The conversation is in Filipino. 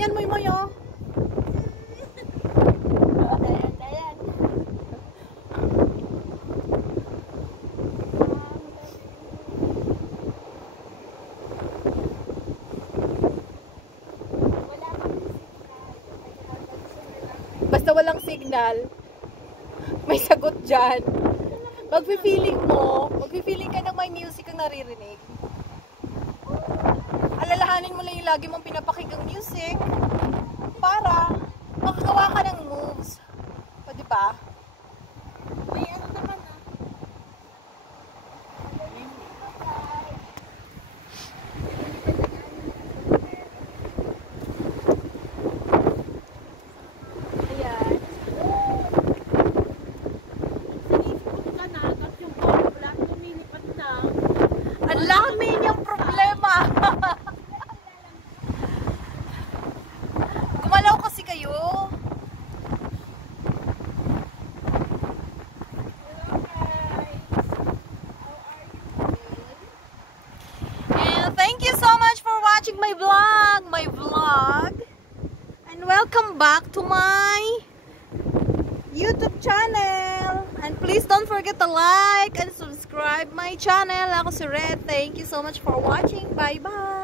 Ganyan mo yung oh. Dayan. Basta walang signal, may sagot dyan. Magpi-feeling ka ng may music ang naririnig. Alalahanin mo lang yung lagi mong pinapakinggang music para makagawa ka ng moves. O, diba? May ano naman Ayan. Ang lami niyang problema. Gumalaw kasi kayo. And thank you so much for watching my vlog. And welcome back to my YouTube channel. And please don't forget to like and subscribe my channel. Ako si Red. Thank you so much for watching. Bye-bye.